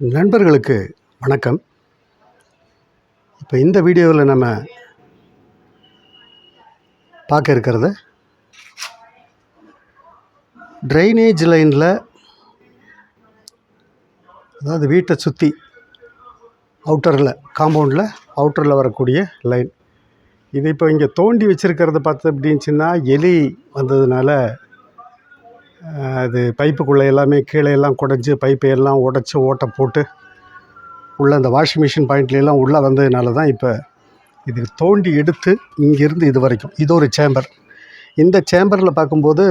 நண்பர்களுக்கு வணக்கம். இப்போ இந்த வீடியோவில் நம்ம பார்க்க இருக்கிறது ட்ரைனேஜ் லைனில், அதாவது வீட்டை சுற்றி அவுட்டரில், காம்பவுண்டில் அவுட்டரில் வரக்கூடிய லைன். இது இப்போ இங்கே தோண்டி வச்சுருக்கிறத பார்த்து அப்படின்னுச்சுன்னா எலி வந்ததுனால அது பைப்புக்குள்ளே எல்லாமே கீழே எல்லாம் குடஞ்சி பைப்பை எல்லாம் உடச்சி ஓட்டை போட்டு உள்ளே அந்த வாஷிங் மிஷின் பாயிண்ட்லாம் உள்ளே வந்ததுனால தான் இப்போ இது தோண்டி எடுத்து இங்கேருந்து இது வரைக்கும் இது ஒரு சேம்பர். இந்த சேம்பரில் பார்க்கும்போது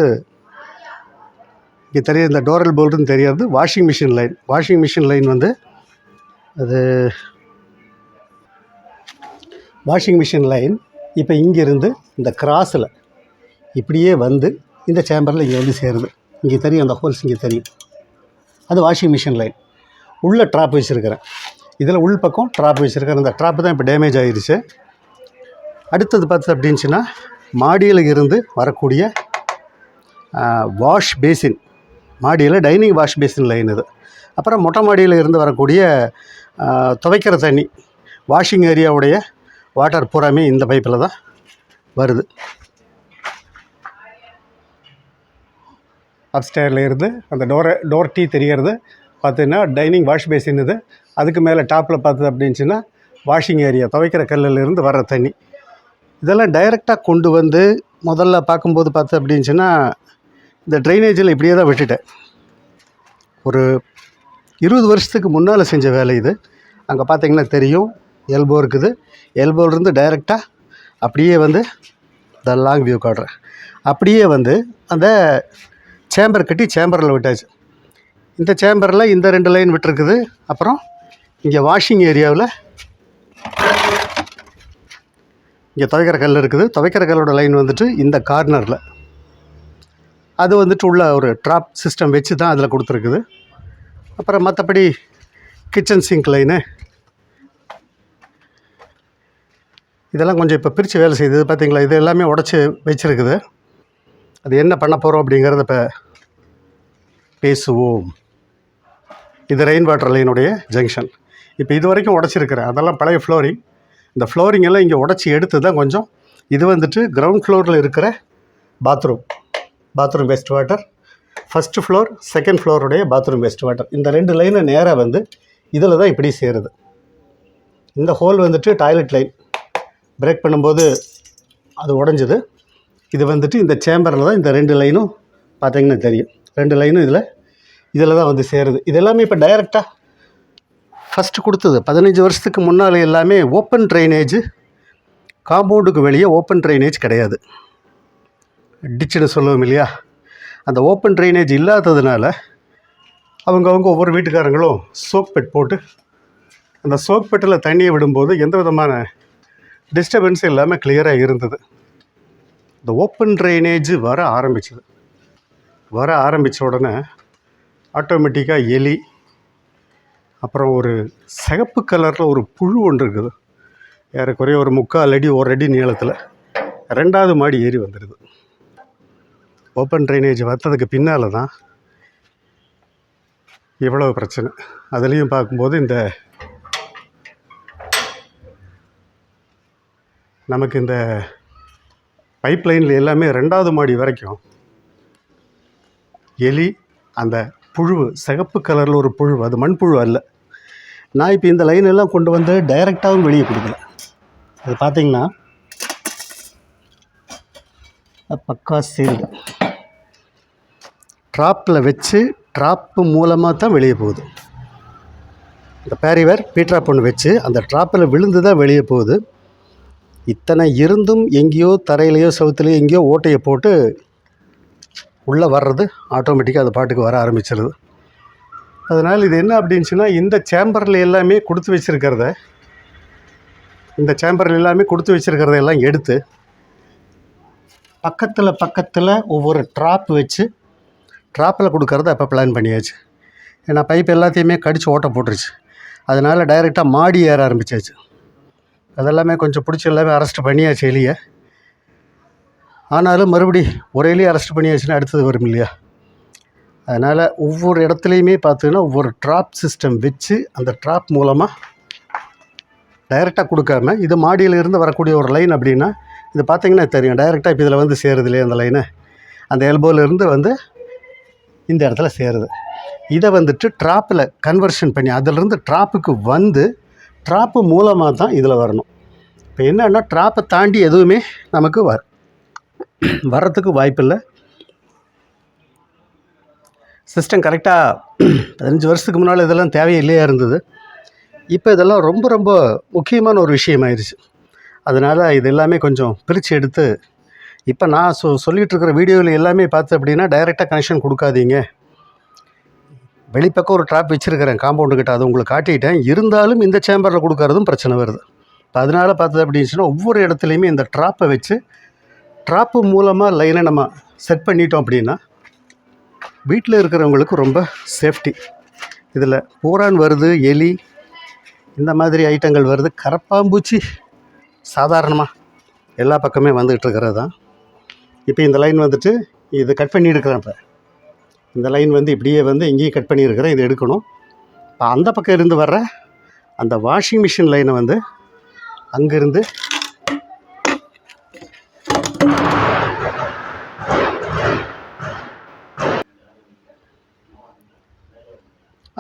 இங்கே தெரியுது, இந்த டோரல் போல்டுன்னு தெரியாது, washing machine line. Washing machine line வந்து அது வாஷிங் மிஷின் லைன் இப்போ இங்கேருந்து இந்த கிராஸில் இப்படியே வந்து இந்த சேம்பரில் இங்கே வந்து சேருது. இங்கே தெரியும், அந்த ஹோல்ஸ் இங்கே தெரியும், அது வாஷிங் மிஷின் லைன். உள்ளே ட்ராப் வச்சுருக்கிறேன், இதில் உள் பக்கம் ட்ராப் வச்சுருக்கிறேன். இந்த ட்ராப்பு தான் இப்போ டேமேஜ் ஆகிடுச்சு. அடுத்தது பார்த்து அப்படின்னுச்சுன்னா மாடியில் இருந்து வரக்கூடிய வாஷ் பேசின், மாடியில் டைனிங் வாஷ் பேசின் லைன் இது. அப்புறம் மொட்டை மாடியில் இருந்து வரக்கூடிய துவைக்கிற தண்ணி, வாஷிங் ஏரியாவுடைய வாட்டர் பூராமே இந்த பைப்பில் தான் வருது. அப்ஸ்டேரில் இருந்து அந்த டோர் டீ தெரிகிறது பார்த்தீங்கன்னா டைனிங் வாஷ் பேசின் இது. அதுக்கு மேலே டாப்பில் பார்த்தது அப்படின்னுச்சுன்னா வாஷிங் ஏரியா, துவைக்கிற கல்லிலேருந்து வர்ற தண்ணி. இதெல்லாம் டைரெக்டாக கொண்டு வந்து முதல்ல பார்க்கும்போது பார்த்து அப்படின்னுச்சுன்னா இந்த ட்ரைனேஜில் இப்படியே தான் விட்டுட்டேன். ஒரு 20 வருஷத்துக்கு முன்னால் செஞ்ச வேலை இது. அங்கே பார்த்திங்கன்னா தெரியும், எல்போ இருக்குது. எல்போலேருந்து டைரெக்டாக அப்படியே வந்து இந்த லாங் வியூ காட்டுறேன், அப்படியே வந்து அந்த சேம்பர் கட்டி சேம்பரில் விட்டாச்சு. இந்த சேம்பரில் இந்த 2 லைன் விட்டுருக்குது. அப்புறம் இங்கே வாஷிங் ஏரியாவில் இங்கே துவைக்கிற கல் இருக்குது. துவைக்கிற கல்லோட லைன் வந்துட்டு இந்த கார்னரில், அது வந்துட்டு உள்ள ஒரு ட்ராப் சிஸ்டம் வச்சு தான் அதில் கொடுத்துருக்குது. அப்புறம் மற்றபடி கிச்சன் சிங்க் லைனு இதெல்லாம் கொஞ்சம் இப்போ பிரித்து வேலை செய்யுது பார்த்திங்களா. இது எல்லாமே உடச்சி வச்சுருக்குது. அது என்ன பண்ண போகிறோம் அப்படிங்கிறத இப்போ பேசுவோம். இது ரெயின் வாட்டர் லைனுடைய ஜங்ஷன். இப்போ இது வரைக்கும் உடச்சிருக்கிறேன், அதெல்லாம் பழைய ஃப்ளோரிங். இந்த ஃப்ளோரிங் எல்லாம் இங்கே உடச்சி எடுத்து தான் கொஞ்சம், இது வந்துட்டு கிரவுண்ட் ஃப்ளோரில் இருக்கிற bathroom waste water, first floor second ஃப்ளோருடைய பாத்ரூம் வேஸ்ட் வாட்டர். இந்த 2 லைனை நேராக வந்து இதில் தான் இப்படி சேருது. இந்த ஹோல் வந்துட்டு டாய்லெட் லைன், பிரேக் பண்ணும்போது அது உடஞ்சிது. இது வந்துட்டு இந்த சேம்பரில் தான் இந்த 2 லைனும் பார்த்திங்கன்னா தெரியும், 2 லைனும் இதில் தான் வந்து சேருது. இது எல்லாமே இப்போ டைரெக்டாக ஃபஸ்ட்டு கொடுத்தது 15 வருஷத்துக்கு முன்னால் எல்லாமே ஓப்பன் ட்ரைனேஜ், காம்பவுண்டுக்கு வெளியே ஓப்பன் ட்ரைனேஜ் கிடையாது, டிச்சுன்னு சொல்லுவோம் இல்லையா. அந்த ஓப்பன் ட்ரைனேஜ் இல்லாததுனால அவங்கவுங்க ஒவ்வொரு வீட்டுக்காரங்களும் சோக் பெட் போட்டு அந்த சோக் பெட்டில் தண்ணியை விடும்போது எந்த விதமான டிஸ்டர்பன்ஸ் இல்லாமல் கிளியராக இருந்தது. இந்த ஓப்பன் ட்ரைனேஜ் வர ஆரம்பித்த உடனே ஆட்டோமேட்டிக்காக எலி, அப்புறம் ஒரு சிகப்பு கலரில் ஒரு புழு ஒன்று இருக்குது, ஏறக்குறைய ஒரு 3/4 அடி 1 அடி நீளத்தில் 2வது மாடி ஏறி வந்துடுது. ஓப்பன் ட்ரைனேஜ் வந்ததுக்கு பின்னால் தான் இவ்வளவு பிரச்சனை. அதுலேயும் பார்க்கும்போது இந்த நமக்கு இந்த பைப் லைனில் எல்லாமே 2வது மாடி வரைக்கும் எலி, அந்த புழு சிகப்பு கலரில் ஒரு புழு, அது மண்புழு அல்ல. நான் இப்போ இந்த லைன் எல்லாம் கொண்டு வந்து டைரெக்டாகவும் வெளியே கொடுக்கல. அது பார்த்திங்கன்னா பக்கா சீல்டு, ட்ராப்பில் வச்சு ட்ராப்பு மூலமாக தான் வெளியே போகுது. இந்த பேரிவேர் பீட்ராப் ஒன்று வச்சு அந்த ட்ராப்பில் விழுந்து தான் வெளியே போகுது. இத்தனை இருந்தும் எங்கேயோ தரையிலையோ செவுத்துலையோ எங்கேயோ ஓட்டையை போட்டு உள்ளே வர்றது ஆட்டோமேட்டிக்காக அது பாட்டுக்கு வர ஆரம்பிச்சிருது. அதனால் இது என்ன அப்படின்னுச்சுன்னா, இந்த சேம்பரில் எல்லாமே கொடுத்து வச்சுருக்கிறத எல்லாம் எடுத்து பக்கத்தில் ஒவ்வொரு ட்ராப் வச்சு ட்ராப்பில் கொடுக்கறத அப்போ பிளான் பண்ணியாச்சு. ஏன்னா பைப் எல்லாத்தையுமே கடித்து ஓட்டை போட்டுருச்சு. அதனால் டைரெக்டாக மாடி ஏற ஆரம்பித்தாச்சு. அதெல்லாமே கொஞ்சம் பிடிச்சி எல்லாமே அரெஸ்ட் பண்ணியாச்சு எலியை. ஆனாலும் மறுபடி ஒரு எலி அரெஸ்ட் பண்ணியாச்சுன்னா அடுத்தது வரும் இல்லையா. அதனால் ஒவ்வொரு இடத்துலையுமே பார்த்தீங்கன்னா ஒவ்வொரு ட்ராப் சிஸ்டம் வச்சு அந்த ட்ராப் மூலமாக டைரெக்டாக கொடுக்காம, இது மாடியிலிருந்து வரக்கூடிய ஒரு லைன் அப்படின்னா இது பார்த்திங்கன்னா தெரியும், டைரெக்டாக இப்போ இதில் வந்து சேருது இல்லையா அந்த லைனு, அந்த எல்போவிலேருந்து வந்து இந்த இடத்துல சேருது. இதை வந்துட்டு ட்ராப்பில் கன்வர்ஷன் பண்ணி அதிலிருந்து ட்ராப்புக்கு வந்து ட்ராப்பு மூலமாக தான் இதில் வரணும். இப்போ என்னன்னா ட்ராப்பை தாண்டி எதுவுமே நமக்கு வர்றதுக்கு வாய்ப்பில்லை. சிஸ்டம் கரெக்டாக 15 வருஷத்துக்கு முன்னால் இதெல்லாம் தேவையில்லையா இருந்தது. இப்போ இதெல்லாம் ரொம்ப ரொம்ப முக்கியமான ஒரு விஷயமாயிருச்சு. அதனால் இது எல்லாமே கொஞ்சம் பிரித்து எடுத்து இப்போ நான் சொல்லிகிட்டு இருக்கிற வீடியோவில் எல்லாமே பார்த்து அப்படின்னா டைரெக்டாக கனெக்ஷன் கொடுக்காதீங்க. வெளிப்பக்கம் ஒரு ட்ராப் வச்சுருக்கிறேன் காம்பவுண்டுக்கிட்ட, அது உங்களுக்கு காட்டிட்டேன். இருந்தாலும் இந்த சேம்பரில் கொடுக்கறதும் பிரச்சனை வருது. இப்போ அதனால் பார்த்தது அப்படின்னுச்சுன்னா ஒவ்வொரு இடத்துலையுமே இந்த ட்ராப்பை வச்சு ட்ராப்பு மூலமாக லைனை நம்ம செட் பண்ணிட்டோம் அப்படின்னா வீட்டில் இருக்கிறவங்களுக்கு ரொம்ப சேஃப்டி. இதில் பூரான் வருது, எலி இந்த மாதிரி ஐட்டங்கள் வருது, கரப்பாம்பூச்சி சாதாரணமாக எல்லா பக்கமே வந்துக்கிட்டு இருக்கிறது தான். இப்போ இந்த லைன் வந்துட்டு இது கட் பண்ணி எடுக்கிறேன். இப்போ இந்த லைன் வந்து இப்படியே வந்து இங்கேயும் கட் பண்ணியிருக்கிறேன், இது எடுக்கணும். இப்போ அந்த பக்கம் இருந்து வர்ற அந்த வாஷிங் மிஷின் லைனை வந்து அங்கேருந்து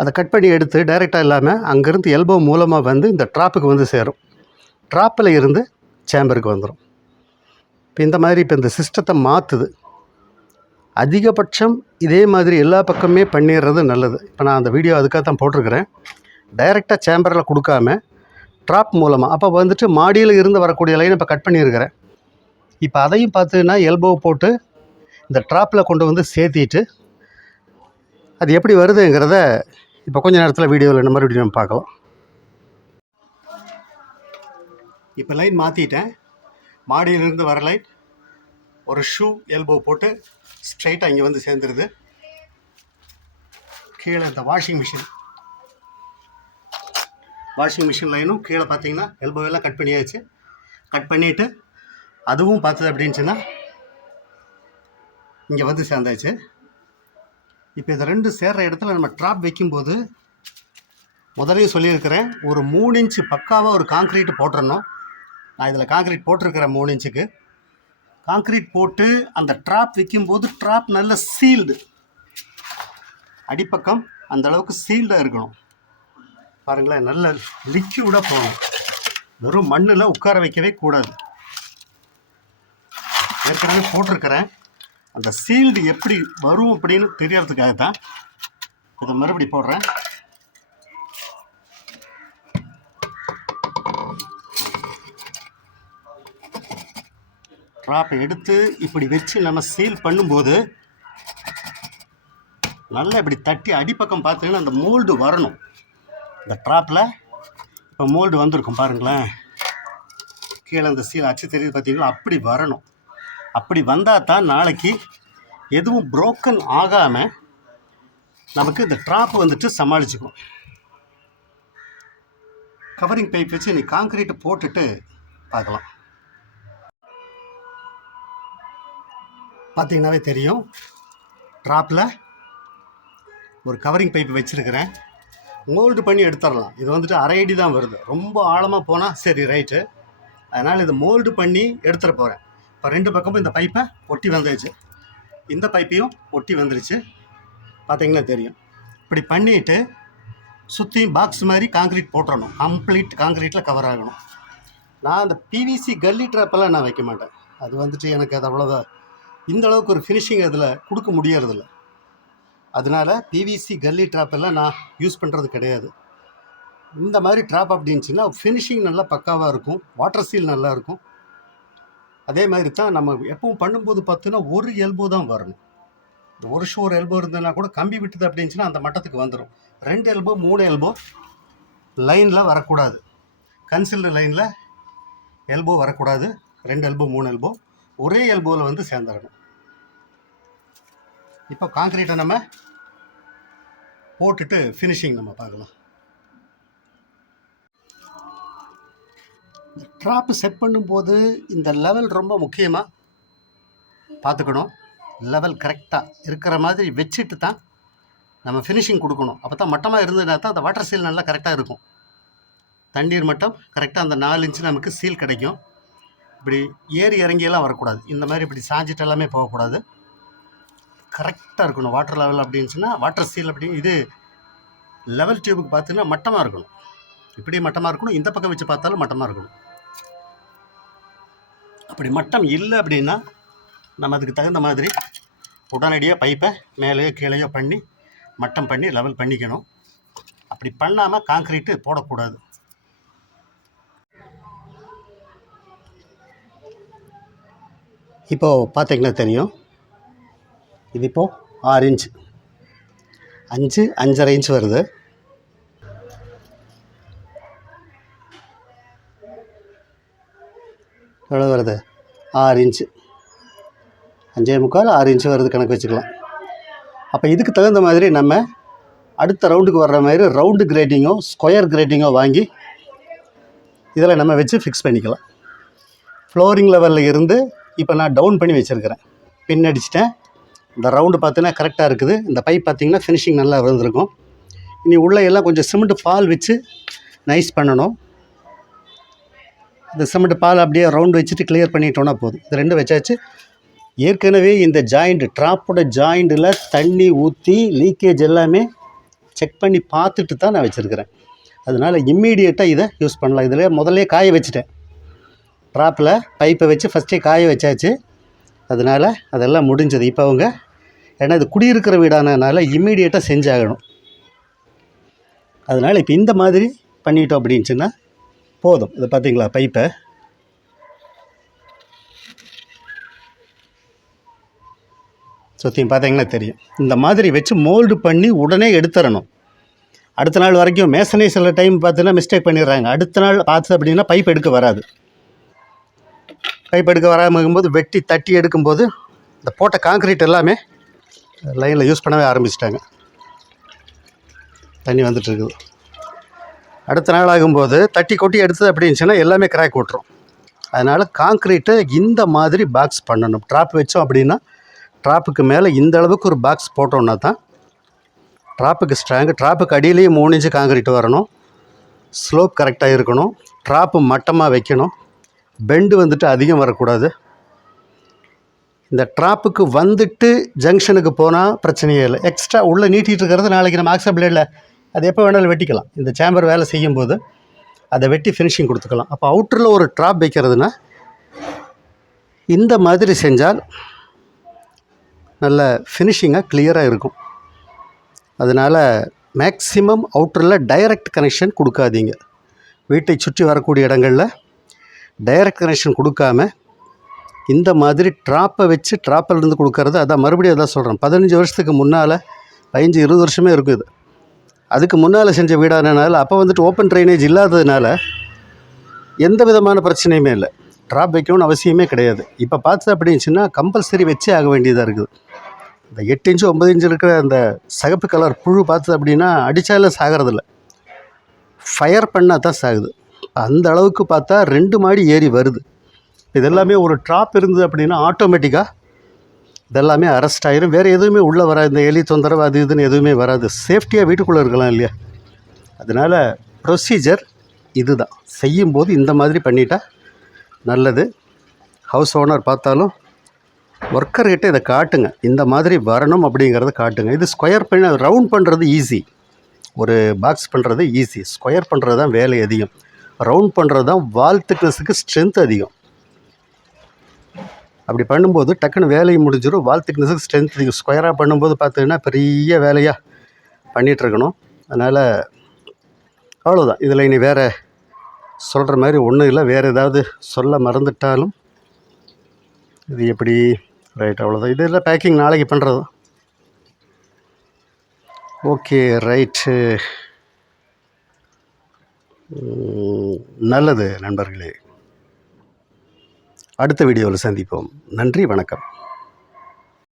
அதை கட் பண்ணி எடுத்து டைரெக்டாக இல்லாமல் அங்கேருந்து எல்போ மூலமாக வந்து இந்த ட்ராப்புக்கு வந்து சேரும். ட்ராப்பில் இருந்து சேம்பருக்கு வந்துடும். இப்போ இந்த மாதிரி இப்போ இந்த சிஸ்டத்தை மாற்றுது. அதிகபட்சம் இதே மாதிரி எல்லா பக்கமே பண்ணிடுறது நல்லது. இப்போ நான் அந்த வீடியோ அதுக்காக தான் போட்டிருக்கிறேன். டைரெக்டாக சேம்பரில் கொடுக்காம ட்ராப் மூலமாக அப்போ வந்துட்டு மாடியில் இருந்து வரக்கூடிய லைனை இப்போ கட் பண்ணியிருக்கிறேன். இப்போ அதையும் பார்த்துன்னா எல்போ போட்டு இந்த ட்ராப்பில் கொண்டு வந்து சேர்த்திட்டு அது எப்படி வருதுங்கிறத இப்போ கொஞ்சம் நேரத்தில் வீடியோவில் இந்த மறுபடியும் நம்ம பார்க்கலாம். இப்போ லைன் மாற்றிட்டேன். மாடியிலிருந்து வர லைன் ஒரு ஷூ எல்போ போட்டு ஸ்ட்ரைட்டாக இங்கே வந்து சேர்ந்துருது. கீழே இந்த வாஷிங் மிஷின் லைனும் கீழே பார்த்தீங்கன்னா எல்போவெல்லாம் கட் பண்ணியாச்சு. கட் பண்ணிவிட்டு அதுவும் பார்த்தது அப்படின்னுச்சுன்னா இங்கே வந்து சேர்ந்தாச்சு. இப்போ இது ரெண்டு சேர்கிற இடத்துல நம்ம ட்ராப் வைக்கும்போது முதலையும் சொல்லியிருக்கிறேன், ஒரு 3 இன்ச்சு பக்காவாக ஒரு காங்க்ரீட் போட்டுறணும். நான் இதில் காங்க்ரீட் போட்டிருக்கிறேன் 3 இன்ச்சுக்கு. காங்க்ரீட் போட்டு அந்த ட்ராப் வைக்கும்போது ட்ராப் நல்ல சீல்டு, அடிப்பக்கம் அந்த அளவுக்கு சீல்டாக இருக்கணும். பாருங்களேன், நல்ல லிக்யூடாக போகணும். வெறும் மண்ணில் உட்கார வைக்கவே கூடாது. ஏற்கனவே போட்டிருக்கிறேன். அந்த சீல்டு எப்படி வரும் அப்படின்னு தெரியறதுக்காக தான் இதை மறுபடி போடுறேன். ட்ராப்பை எடுத்து இப்படி வச்சு நம்ம சீல் பண்ணும்போது நல்லா இப்படி தட்டி அடிப்பக்கம் பார்த்தீங்கன்னா அந்த மோல்டு வரணும். இந்த ட்ராப்பில் இப்போ மோல்டு வந்திருக்கும் பாருங்களேன், கீழே அந்த சீல் அச்சு தெரியுது பார்த்தீங்களா, அப்படி வரணும். அப்படி வந்தால் தான் நாளைக்கு எதுவும் புரோக்கன் ஆகாமல் நமக்கு இந்த ட்ராப் வந்துட்டு சமாளிச்சுக்கும். கவரிங் பைப் வச்சு நீ காங்க்ரீட்டை போட்டுட்டு பார்க்கலாம். பார்த்தீங்கன்னாவே தெரியும், ட்ராப்பில் ஒரு கவரிங் பைப் வச்சுருக்கிறேன். மோல்டு பண்ணி எடுத்துடலாம். இது வந்துட்டு 1/2 அடி தான் வருது. ரொம்ப ஆழமாக போனால் சரி ரைட்டு. அதனால் இதை மோல்டு பண்ணி எடுத்துகிற போகிறேன். இப்போ 2 பக்கமும் இந்த பைப்பை ஒட்டி வந்துடுச்சு, இந்த பைப்பையும் ஒட்டி வந்துருச்சு. பார்த்தீங்கன்னா தெரியும். இப்படி பண்ணிவிட்டு சுற்றியும் பாக்ஸ் மாதிரி காங்க்ரீட் போட்டுறணும். கம்ப்ளீட் காங்க்ரீட்டில் கவர் ஆகணும். நான் அந்த பிவிசி கல்லி ட்ராப்பெல்லாம் நான் வைக்க மாட்டேன். அது வந்துட்டு எனக்கு அது அவ்வளோதான் இந்த அளவுக்கு ஒரு ஃபினிஷிங் அதில் கொடுக்க முடியறதில்ல. அதனால் பிவிசி கல்லி ட்ராப்பெல்லாம் நான் யூஸ் பண்ணுறது கிடையாது. இந்த மாதிரி ட்ராப் அப்படின்னுச்சுன்னா ஃபினிஷிங் நல்லா பக்காவாக இருக்கும், வாட்டர் சீல் நல்லா இருக்கும். அதே மாதிரி தான் நம்ம எப்பவும் பண்ணும்போது பார்த்தோன்னா ஒரு எல்போ தான் வரணும். ஒரு ஷூ ஒரு எல்போ இருந்ததுன்னா கூட கம்பி விட்டுது அப்படின்னுச்சுன்னா அந்த மட்டத்துக்கு வந்துடும். 2 எல்போ 3 எல்போ லைனில் வரக்கூடாது. கன்சில்டு லைனில் எல்போ வரக்கூடாது. 2 எல்போ 3 எல்போ ஒரே எல்போவில் வந்து சேர்ந்துடணும். இப்போ காங்க்ரீட்டை நம்ம போட்டுட்டு ஃபினிஷிங் நம்ம பார்க்கலாம். ட்ராப்பு செட் பண்ணும்போது இந்த லெவல் ரொம்ப முக்கியமாக பார்த்துக்கணும். லெவல் கரெக்டாக இருக்கிற மாதிரி வச்சுட்டு தான் நம்ம ஃபினிஷிங் கொடுக்கணும். அப்போ தான் மட்டமாக இருந்ததுனா தான் அந்த வாட்டர் சீல் நல்லா கரெக்டாக இருக்கும். தண்ணீர் மட்டம் கரெக்டாக அந்த 4 இன்ச்சு நமக்கு சீல் கிடைக்கும். இப்படி ஏறி இறங்கியெல்லாம் வரக்கூடாது. இந்த மாதிரி இப்படி சாஞ்சிட்டு எல்லாமே போகக்கூடாது. கரெக்டாக இருக்கணும். வாட்டர் லெவல் அப்படின்னுச்சுன்னா வாட்டர் சீல் அப்படின்னு இது லெவல் டியூபுக்கு பார்த்தீங்கன்னா மட்டமாக இருக்கணும். இப்படி மட்டமாக இருக்கணும். இந்த பக்கம் வச்சு பார்த்தாலும் மட்டமாக இருக்கணும். அப்படி மட்டம் இல்லை அப்படின்னா நம்ம அதுக்கு தகுந்த மாதிரி உடனடியாக பைப்பை மேலேயோ கீழேயோ பண்ணி மட்டம் பண்ணி லெவல் பண்ணிக்கணும். அப்படி பண்ணாமல் காங்க்ரீட்டு போடக்கூடாது. இப்போது பார்த்தீங்கன்னா தெரியும், இது இப்போது 6 இன்ச்சு 5.5 இன்ச் வருது. எவ்வளோ வருது? 6 இன்ச்சு 5.25 6 இன்ச்சு வருது கணக்கு வச்சுக்கலாம். அப்போ இதுக்கு தகுந்த மாதிரி நம்ம அடுத்த ரவுண்டுக்கு வர்ற மாதிரி ரவுண்டு கிரேட்டிங்கோ ஸ்கொயர் கிரேட்டிங்கோ வாங்கி இதில் நம்ம வச்சு ஃபிக்ஸ் பண்ணிக்கலாம். ஃப்ளோரிங் லெவலில் இருந்து இப்போ நான் டவுன் பண்ணி வச்சுருக்கிறேன். பின் அடிச்சிட்டேன். இந்த ரவுண்டு பார்த்தீங்கன்னா கரெக்டாக இருக்குது. இந்த பைப் பார்த்திங்கன்னா ஃபினிஷிங் நல்லா இருந்திருக்கும். இனி உள்ளே எல்லாம் கொஞ்சம் சிமெண்ட் பால் வச்சு நைஸ் பண்ணணும். இந்த சிமெண்ட் பால் அப்படியே ரவுண்டு வச்சுட்டு கிளியர் பண்ணிட்டோன்னா போதும். இது 2 வச்சாச்சு. ஏற்கனவே இந்த ஜாயிண்ட் ட்ராப்போட ஜாயிண்டில் தண்ணி ஊற்றி லீக்கேஜ் எல்லாமே செக் பண்ணி பார்த்துட்டு தான் நான் வச்சுருக்கிறேன். அதனால் இம்மீடியட்டாக இதை யூஸ் பண்ணலாம். இதில் முதல்ல காய வச்சுட்டேன். ட்ராப்பில் பைப்பை வச்சு ஃபஸ்ட்டே காய வச்சாச்சு. அதனால் அதெல்லாம் முடிஞ்சது. இப்போ அவங்க ஏன்னா இது குடியிருக்கிற வீடானதுனால இம்மீடியட்டாக செஞ்சாகணும். அதனால் இப்போ இந்த மாதிரி பண்ணிட்டோம் அப்படின்ச்சுன்னா போதும். இது பார்த்தீங்களா பைப்பை சுற்றியும் பார்த்தீங்கன்னா தெரியும். இந்த மாதிரி வச்சு மோல்டு பண்ணி உடனே எடுத்துடணும். அடுத்த நாள் வரைக்கும் மேசனே சில டைம் பார்த்தீங்கன்னா மிஸ்டேக் பண்ணிடுறாங்க. அடுத்த நாள் பார்த்து அப்படின்னா பைப் எடுக்க வராது. பைப் எடுக்க வராமல் இருக்கும்போது வெட்டி தட்டி எடுக்கும்போது இந்த போட்ட காங்க்ரீட் எல்லாமே லைனில் யூஸ் பண்ணவே ஆரம்பிச்சிட்டாங்க. தண்ணி வந்துட்டுருக்குது. அடுத்த நாள் ஆகும்போது தட்டி கொட்டி எடுத்தது அப்படின்னுச்சுன்னா எல்லாமே கிராக் விட்டுரும். அதனால் காங்க்ரீட்டை இந்த மாதிரி பாக்ஸ் பண்ணணும். ட்ராப் வச்சோம் அப்படின்னா ட்ராப்புக்கு மேலே இந்த அளவுக்கு ஒரு பாக்ஸ் போட்டோன்னா தான் ட்ராப்புக்கு ஸ்ட்ராங்கு. ட்ராப்புக்கு அடியிலேயே 3 இன்ச்சு காங்க்ரீட் வரணும். ஸ்லோப் கரெக்டாக இருக்கணும். ட்ராப்பு மட்டமாக வைக்கணும். பெண்டு வந்துட்டு அதிகம் வரக்கூடாது. இந்த ட்ராப்புக்கு வந்துட்டு ஜங்ஷனுக்கு போனால் பிரச்சனையே இல்லை. எக்ஸ்ட்ரா உள்ளே நீட்டிகிட்டு இருக்கிறது நாளைக்கு நம்ம ஆக்ஸா பிளேடில் அது எப்போ வேணாலும் வெட்டிக்கலாம். இந்த சேம்பர் வேலை செய்யும்போது அதை வெட்டி ஃபினிஷிங் கொடுத்துக்கலாம். அப்போ அவுட்டரில் ஒரு ட்ராப் வைக்கிறதுனா இந்த மாதிரி செஞ்சால் நல்ல ஃபினிஷிங்காக கிளியராக இருக்கும். அதனால் மேக்ஸிமம் அவுட்டரில் டைரக்ட் கனெக்ஷன் கொடுக்காதீங்க. வீட்டை சுற்றி வரக்கூடிய இடங்களில் டைரக்ட் கனெக்ஷன் கொடுக்காம இந்த மாதிரி ட்ராப்பை வச்சு ட்ராப்பிலிருந்து கொடுக்கறது. அதான் மறுபடியும் அதான் சொல்கிறேன். 15 வருஷத்துக்கு முன்னால் 15-20 வருஷமே இருக்குது. அதுக்கு முன்னால் செஞ்ச வீடானதுனால அப்போ வந்துட்டு ஓப்பன் ட்ரைனேஜ் இல்லாததுனால எந்த விதமான பிரச்சனையுமே இல்லை. ட்ராப் வைக்கணும்னு அவசியமே கிடையாது. இப்போ பார்த்து அப்படின்னுச்சுன்னா கம்பல்சரி வச்சே ஆக வேண்டியதாக இருக்குது. இந்த 8 இன்ச்சு 9 இன்ச்சு இருக்கிற அந்த சிகப்பு கலர் புழு பார்த்து அப்படின்னா அடித்தாலும் சாகிறதில்ல, ஃபயர் பண்ணால் தான் சாகுது. அந்த அளவுக்கு பார்த்தா 2 மாடி ஏறி வருது. இதெல்லாமே ஒரு ட்ராப் இருந்தது அப்படின்னா ஆட்டோமேட்டிக்காக இதெல்லாமே அரெஸ்ட் ஆகிரும். வேறு எதுவுமே உள்ளே வராது. இந்த எலி தொந்தரவு அது இதுன்னு எதுவுமே வராது. சேஃப்டியாக வீட்டுக்குள்ளே இருக்கலாம் இல்லையா? அதனால் ப்ரொசீஜர் இது தான். செய்யும்போது இந்த மாதிரி பண்ணிட்டா நல்லது. ஹவுஸ் ஓனர் பார்த்தாலும் ஒர்க்கர்கிட்ட இதை காட்டுங்க. இந்த மாதிரி வரணும் அப்படிங்கிறத காட்டுங்க. இது ஸ்கொயர் பண்ண ரவுண்ட் பண்ணுறது ஈஸி. ஒரு பாக்ஸ் பண்ணுறது ஈஸி. ஸ்கொயர் பண்ணுறது தான் வேலை அதிகம். ரவுண்ட் பண்ணுறது தான் வால் திக்னஸுக்கு ஸ்ட்ரென்த் அதிகம். அப்படி பண்ணும்போது டக்குன்னு வேலையை முடிஞ்சிடும். வால் திக்னஸுக்கு ஸ்ட்ரென்த் அதிகம். ஸ்கொயராக பண்ணும்போது பார்த்தீங்கன்னா பெரிய வேலையாக பண்ணிகிட்ருக்கணும். அதனால் அவ்வளோதான். இதில் இனி வேறு சொல்கிற மாதிரி ஒன்றும் இல்லை. வேறு ஏதாவது சொல்ல மறந்துட்டாலும் இது எப்படி ரைட் அவ்வளோதான். இதெல்லாம் பேக்கிங் நாளைக்கு பண்ணுறது. Okay right. நல்லது நண்பர்களே. அடுத்த வீடியோவில் சந்திப்போம். நன்றி, வணக்கம்.